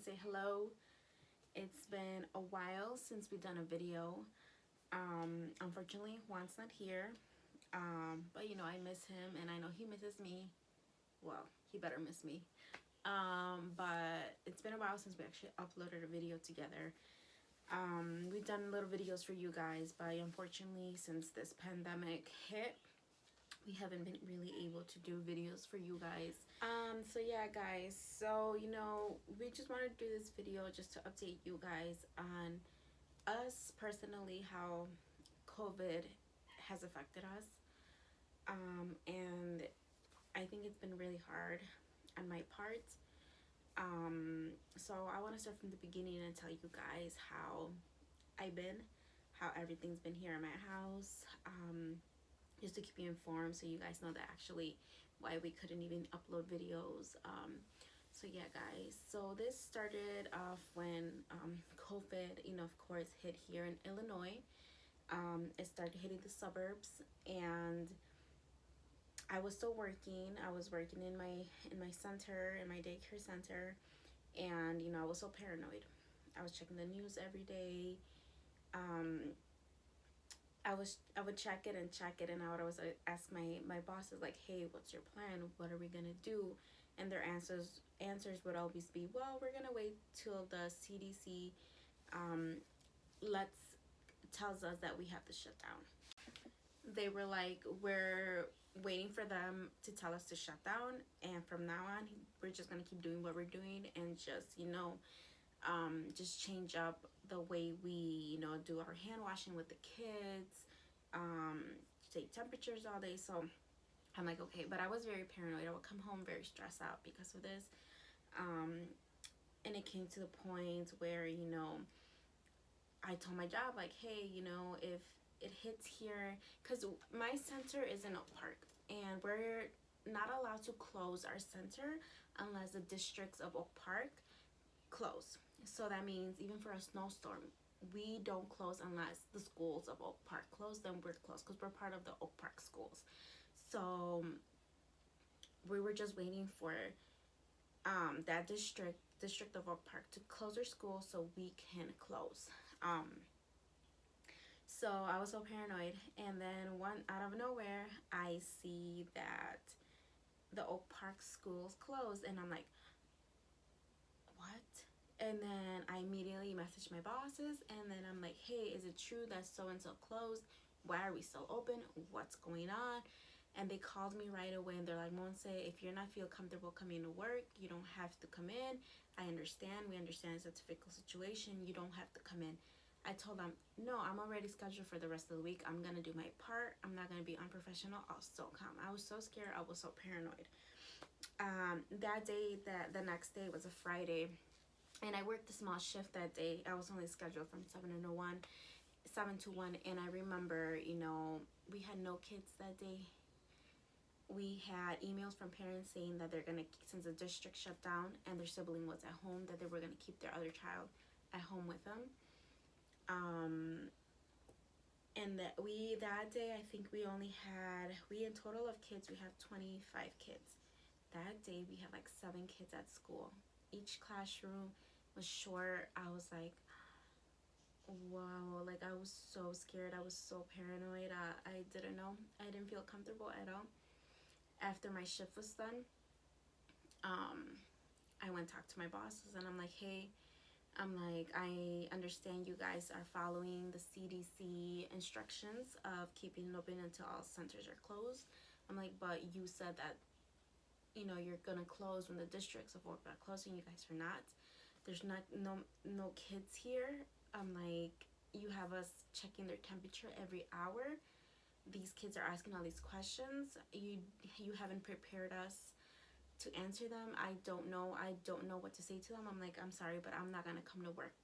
say hello. It's been a while since we've done a video. Unfortunately, Juan's not here. But I miss him and I know he misses me. Well, he better miss me. But it's been a while since we actually uploaded a video together. We've done little videos for you guys, but unfortunately, since this pandemic hit, we haven't been really able to do videos for you guys. So yeah, guys, so we just wanted to do this video just to update you guys on us personally, how COVID has affected us. And I think it's been really hard on my part. So I want to start from the beginning and tell you guys how I've been, how everything's been here in my house, just to keep you informed so you guys know that actually why we couldn't even upload videos. So yeah, guys, so this started off when COVID, of course, hit here in Illinois. It started hitting the suburbs, and I was still working. I was working in my center, in my daycare center, and I was so paranoid. I was checking the news every day. I would check it, and I would always ask my bosses, like, hey, what's your plan? What are we gonna do? And their answers would always be, well, we're gonna wait till the CDC tells us that we have to shut down. They were like, we're waiting for them to tell us to shut down, and from now on we're just gonna keep doing what we're doing and just just change up the way we do our hand washing with the kids, take temperatures all day. So I'm like, okay, but I was very paranoid. I would come home very stressed out because of this, and it came to the point where I told my job, like, hey, if it hits here, because my center is in Oak Park, and we're not allowed to close our center unless the districts of Oak Park close. So that means even for a snowstorm, we don't close unless the schools of Oak Park close. Then we're closed because we're part of the Oak Park schools. So we were just waiting for that district of Oak Park to close their school so we can close. So I was so paranoid, and then one out of nowhere, I see that the Oak Park schools closed, and I'm like, what? And then I immediately messaged my bosses, and then I'm like, hey, is it true that so-and-so closed? Why are we still open? What's going on? And they called me right away, and they're like, Monse, if you're not feel comfortable coming to work, you don't have to come in. I understand. We understand it's a difficult situation. You don't have to come in. I told them, no, I'm already scheduled for the rest of the week. I'm going to do my part. I'm not going to be unprofessional. I'll still come. I was so scared. I was so paranoid. That day, the next day was a Friday, and I worked a small shift that day. I was only scheduled from 7 to 1, and I remember, we had no kids that day. We had emails from parents saying that they're gonna, since the district shut down and their sibling was at home, that they were gonna keep their other child at home with them. And that day, I think we in total of kids, we have 25 kids. That day we had like 7 kids at school. Each classroom was short. I was like, wow, like I was so scared. I was so paranoid. I didn't know. I didn't feel comfortable at all. After my shift was done, I went to talk to my bosses, and I'm like, hey, I understand you guys are following the CDC instructions of keeping it open until all centers are closed. I'm like, but you said that, you're gonna close when the districts of work are closing. You guys are not. There's no kids here. I'm like, you have us checking their temperature every hour. These kids are asking all these questions. You haven't prepared us to answer them. I don't know what to say to them. I'm like, I'm sorry, but I'm not gonna come to work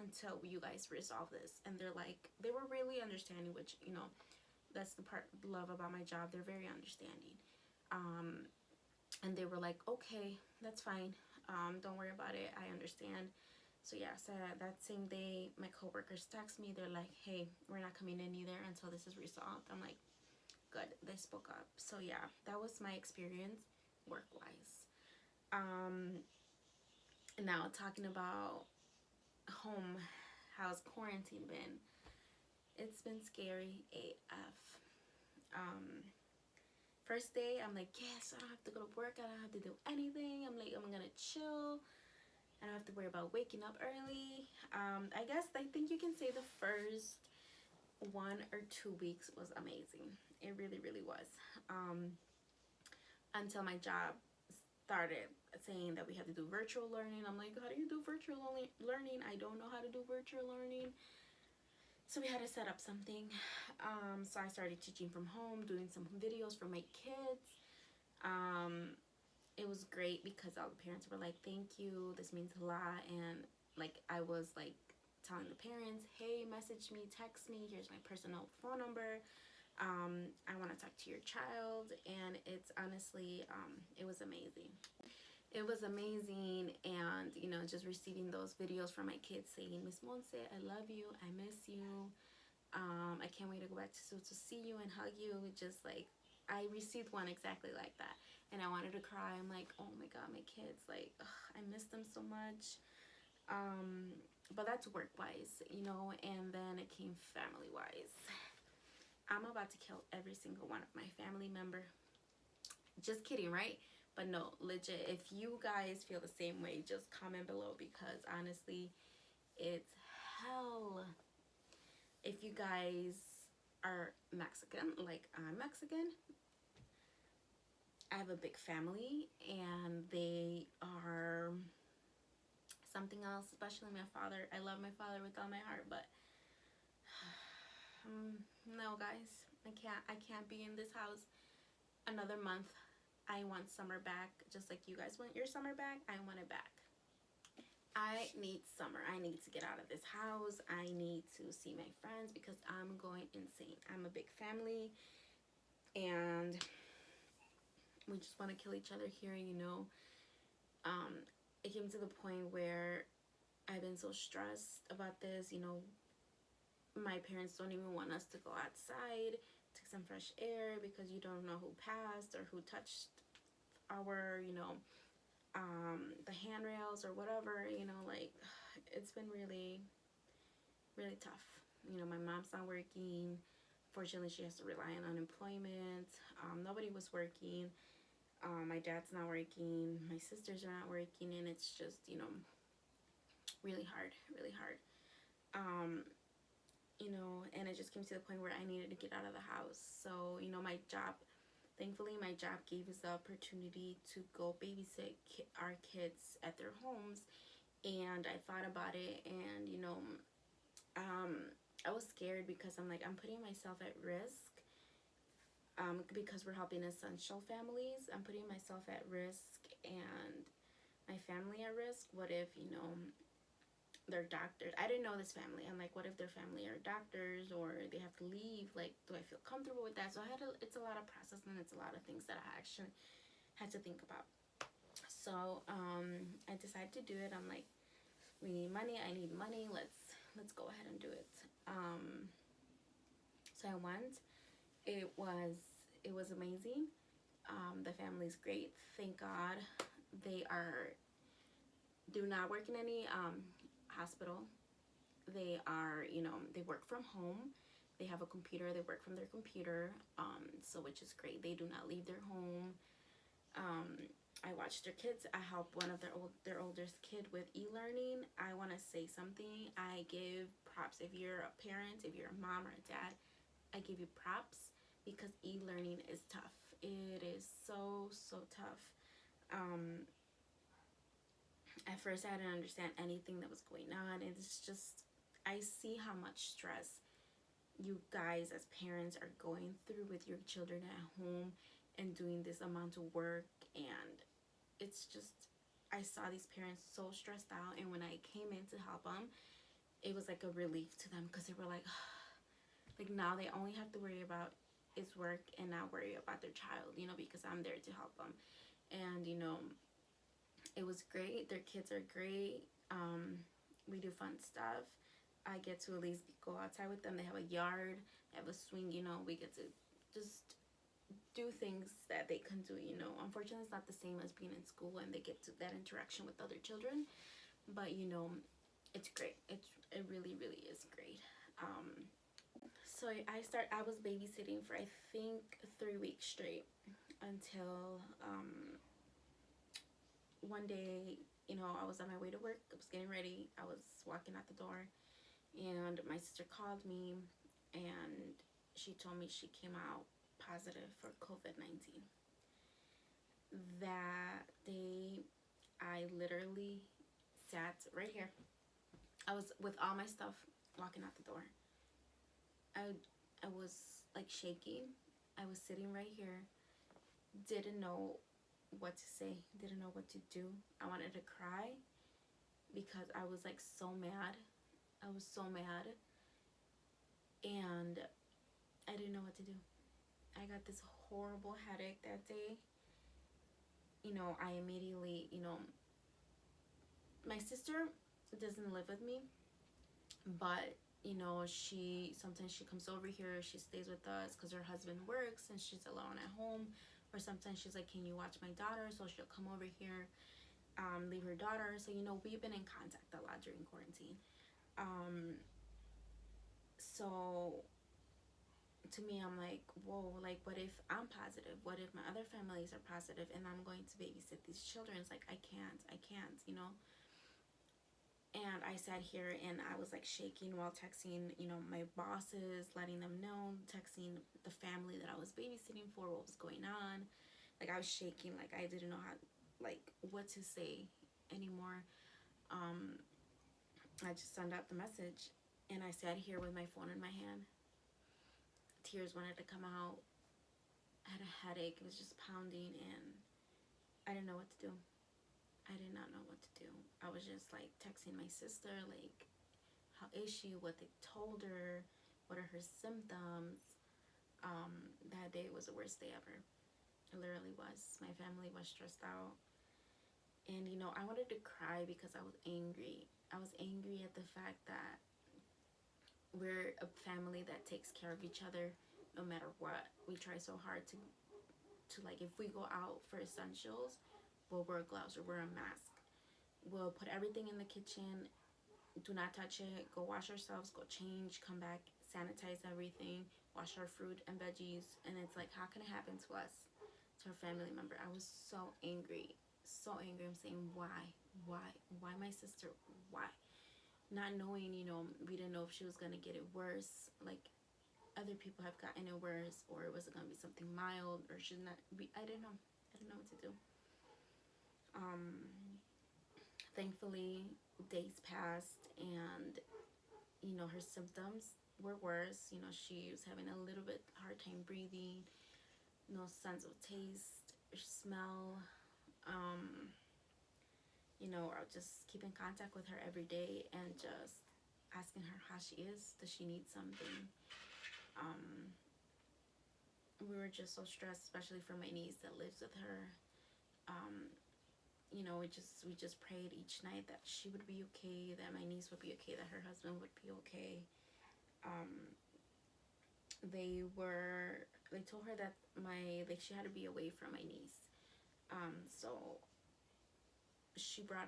until you guys resolve this. And they were really understanding, which that's the part love about my job. They're very understanding. And they were like, okay, that's fine. Don't worry about it. I understand. So yeah, so that same day, my coworkers text me. They're like, hey, we're not coming in either until this is resolved. I'm like, good, they spoke up. So yeah, that was my experience work-wise. Now talking about home, how's quarantine been? It's been scary AF. First day, I'm like, yes, I don't have to go to work. I don't have to do anything. I'm like, I'm gonna chill. I don't have to worry about waking up early. I guess I think you can say the first 1 or 2 weeks was amazing. It really, really was. Until my job started saying that we had to do virtual learning. I'm like, how do you do virtual learning? I don't know how to do virtual learning. So we had to set up something. So I started teaching from home, doing some videos for my kids. It was great because all the parents were like, thank you, this means a lot. And like, I was like telling the parents, hey, message me, text me, here's my personal phone number. I want to talk to your child. And it's honestly, it was amazing. It was amazing. And you know, just receiving those videos from my kids saying, Miss Monse, I love you, I miss you, I can't wait to go back to school to see you and hug you. Just like, I received one exactly like that, and I wanted to cry. I'm like, oh my god, my kids, like, ugh, I miss them so much. But that's work wise, you know. And then it came family wise. I'm about to kill every single one of my family member. Just kidding, right? But no, legit, if you guys feel the same way, just comment below, because honestly, it's hell. If you guys are Mexican, like I'm Mexican, I have a big family, and they are something else, especially my father. I love my father with all my heart, but no, guys, I can't be in this house another month. I want summer back, just like you guys want your summer back. I want it back. I need summer. I need to get out of this house. I need to see my friends because I'm going insane. I'm a big family, and we just want to kill each other here, you know. It came to the point where I've been so stressed about this, you know. My parents don't even want us to go outside, take some fresh air, because you don't know who passed or who touched our, you know, the handrails or whatever, you know. Like, it's been really, really tough. You know, my mom's not working. Fortunately, she has to rely on unemployment. Nobody was working. My dad's not working. My sisters are not working, and it's just, you know, really hard, really hard. You know, and it just came to the point where I needed to get out of the house. So, you know, my job, thankfully, my job gave us the opportunity to go babysit our kids at their homes. And I thought about it, and, you know, I was scared because I'm like, I'm putting myself at risk. Because we're helping essential families, I'm putting myself at risk and my family at risk. What if, you know, they're doctors? I didn't know this family. I'm like, what if their family are doctors or they have to leave? Like, do I feel comfortable with that? So it's a lot of process, and it's a lot of things that I actually had to think about. So I decided to do it. I'm like, we need money. I need money. Let's go ahead and do it. So I went. It was amazing. The family's great. Thank God. They do not work in any hospital. They are, you know, they work from home. They have a computer. They work from their computer. So which is great. They do not leave their home. I watch their kids. I help one of their oldest kid with e-learning. I want to say something. I give props. If you're a parent, if you're a mom or a dad, I give you props, because e-learning is tough. It is so tough. At first, I didn't understand anything that was going on. It's just, I see how much stress you guys as parents are going through with your children at home and doing this amount of work. And it's just, I saw these parents so stressed out, and when I came in to help them, it was like a relief to them, because they were like, like, now they only have to worry about is work and not worry about their child, you know, because I'm there to help them. And, you know, it was great. Their kids are great. We do fun stuff. I get to at least go outside with them. They have a yard, they have a swing, you know. We get to just do things that they can do, you know. Unfortunately, it's not the same as being in school and they get to that interaction with other children, but you know, it's great. It really, really is great. So I was babysitting for I think 3 weeks straight until one day, you know, I was on my way to work. I was getting ready. I was walking out the door, and my sister called me, and she told me she came out positive for COVID-19. That day, I literally sat right here. I was with all my stuff walking out the door. I was like shaking. I was sitting right here. Didn't know what to say. Didn't know what to do. I wanted to cry because I was like so mad. I was so mad. And I didn't know what to do. I got this horrible headache that day. You know, I immediately, you know, my sister doesn't live with me, but you know, sometimes she comes over here, she stays with us because her husband works and she's alone at home. Or sometimes she's like, can you watch my daughter? So she'll come over here, leave her daughter. So you know, we've been in contact a lot during quarantine. So to me, I'm like, whoa, like what if I'm positive? What if my other families are positive and I'm going to babysit these children? It's like, I can't, you know. And I sat here and I was like shaking while texting, you know, my bosses, letting them know, texting the family that I was babysitting for, what was going on. Like I was shaking, like I didn't know how, like what to say anymore. I just sent out the message and I sat here with my phone in my hand. Tears wanted to come out. I had a headache, it was just pounding, and I didn't know what to do. I did not know what to do. I was just like texting my sister, like, how is she? What they told her? What are her symptoms? That day was the worst day ever. It literally was. My family was stressed out. And, you know, I wanted to cry because I was angry. I was angry at the fact that we're a family that takes care of each other no matter what. We try so hard to like, if we go out for essentials, we'll wear gloves or wear a mask. We'll put everything in the kitchen, do not touch it, go wash ourselves, go change, come back, sanitize everything, wash our fruit and veggies. And it's like, how can it happen to us, to our family member? I was so angry, so angry. I'm saying, why my sister? Why? Not knowing, you know, we didn't know if she was gonna get it worse, like other people have gotten it worse, or was it gonna be something mild, or should not be. I didn't know. I didn't know what to do. Thankfully, days passed, and you know, her symptoms were worse. You know, she was having a little bit hard time breathing, no sense of taste or smell. You know, I'll just keep in contact with her every day and just asking her how she is. Does she need something? We were just so stressed, especially for my niece that lives with her. You know, we just prayed each night that she would be okay, that my niece would be okay, that her husband would be okay. They told her that she had to be away from my niece. So she got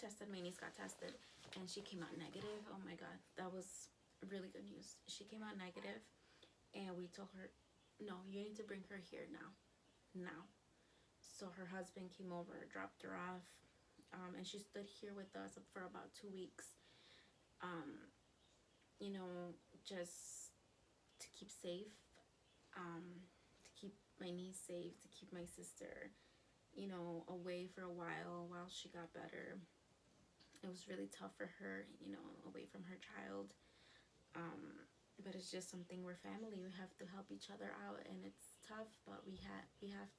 tested. My niece got tested, and she came out negative. Oh my God, that was really good news. She came out negative, and we told her, no, you need to bring her here now. So her husband came over, dropped her off, and she stood here with us for about 2 weeks. You know, just to keep safe, to keep my niece safe, to keep my sister, you know, away for a while she got better. It was really tough for her, you know, away from her child. But it's just something, we're family. We have to help each other out, and it's tough, but we have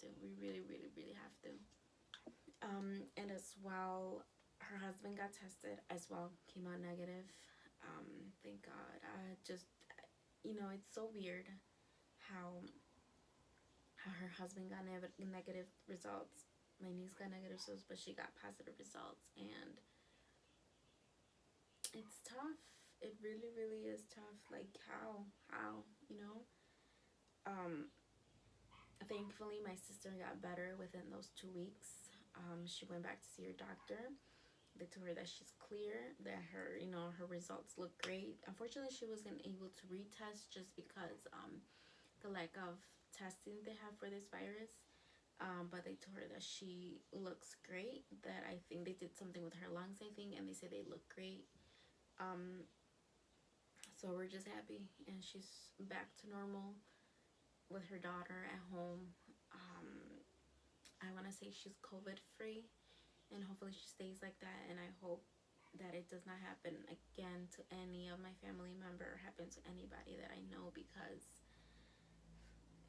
to. We really, really, really have to. And as well, her husband got tested as well, came out negative. Thank God. I just, you know, it's so weird how her husband got negative results. My niece got negative results, but she got positive results, and it's tough. It really, really is tough. Like how, you know. Thankfully, my sister got better within those 2 weeks. She went back to see her doctor. They told her that she's clear, that her results look great. Unfortunately, she wasn't able to retest just because the lack of testing they have for this virus. But they told her that she looks great. That I think they did something with her lungs, I think, and they say they look great. Um, so we're just happy, and she's back to normal with her daughter at home. I want to say she's COVID free, and hopefully she stays like that. And I hope that it does not happen again to any of my family member or happen to anybody that I know, because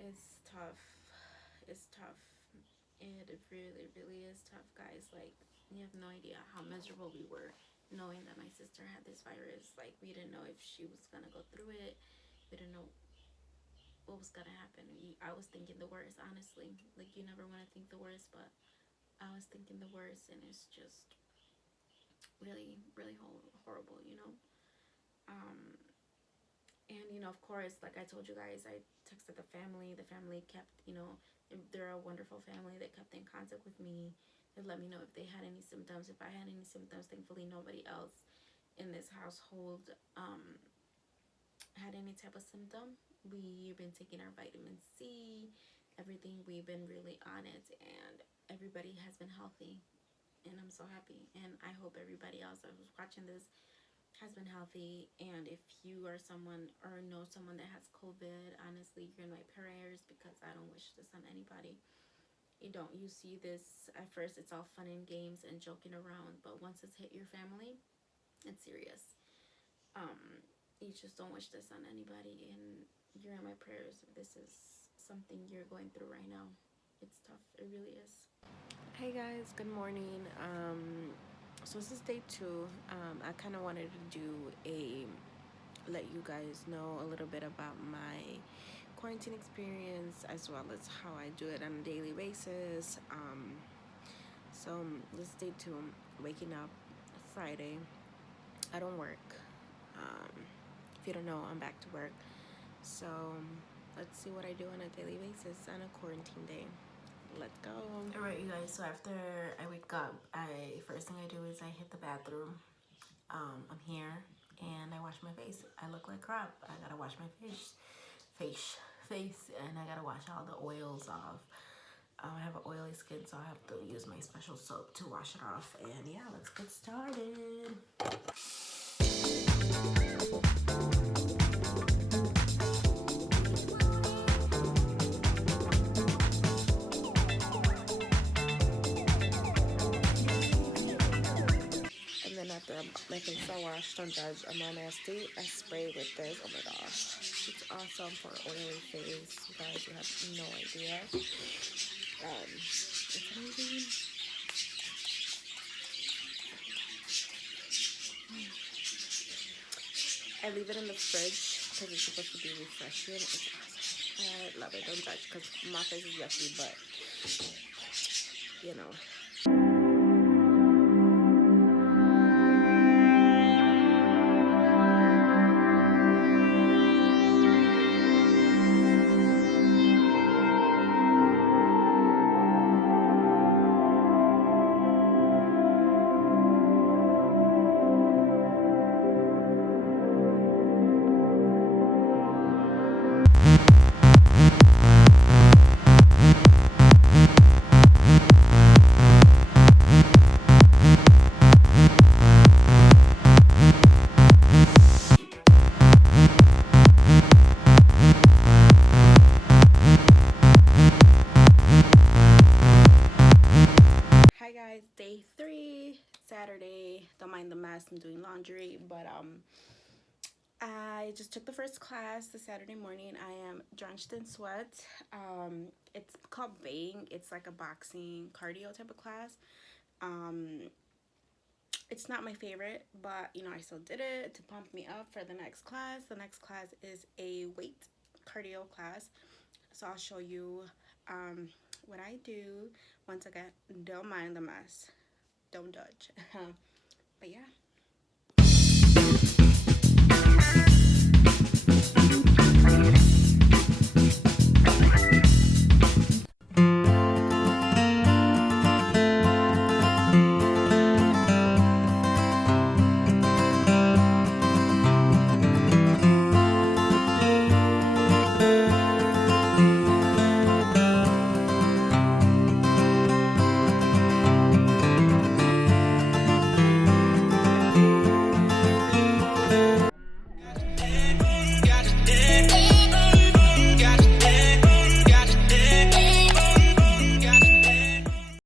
it's tough. It's tough. It really, really is tough, guys. Like, you have no idea how miserable we were knowing that my sister had this virus. Like, we didn't know if she was gonna go through it. We didn't know what was gonna happen. I was thinking the worst, honestly. Like, you never want to think the worst, but I was thinking the worst, and it's just really, really horrible. Um, and of course, like I told you guys, I texted the family. The family kept, they're a wonderful family. They kept in contact with me. They let me know if they had any symptoms, if I had any symptoms. Thankfully, nobody else in this household had any type of symptom. We've been taking our vitamin C, everything. We've been really on it, and everybody has been healthy, and I'm so happy. And I hope everybody else that was watching this has been healthy. And if you are someone or know someone that has COVID, honestly, you're in my prayers, because I don't wish this on anybody. You see this at first, it's all fun and games and joking around, but once it's hit your family, it's serious. You just don't wish this on anybody, and you're in my prayers if this is something you're going through right now. It's tough. It really is. Hey guys, good morning. So this is day 2. I kind of wanted to do let you guys know a little bit about my quarantine experience, as well as how I do it on a daily basis. So this is day 2. Waking up Friday. I don't work. If you don't know, I'm back to work. So let's see what I do on a daily basis on a quarantine day. Let's go. Alright, you guys, so after I wake up, first thing I do is I hit the bathroom. I'm here, and I wash my face. I look like crap. I gotta wash my face, and I gotta wash all the oils off. I have an oily skin, so I have to use my special soap to wash it off. And yeah, let's get started. And then after my face all washed, don't judge, I'm all nasty, I spray with this. Oh my gosh, it's awesome for oily face. You guys, you have no idea. It's amazing. I leave it in the fridge because it's supposed to be refreshing. It's awesome. I love it. Don't judge, because my face is yucky, but you know. Hi guys, day 3, Saturday. Don't mind the mess, I'm doing laundry, but I just took the first class the Saturday morning. I am drenched in sweat. It's called baying. It's like a boxing cardio type of class. It's not my favorite, but I still did it to pump me up for the next class. The next class is a weight cardio class, so I'll show you what I do. Once again, don't mind the mess, don't judge. But yeah,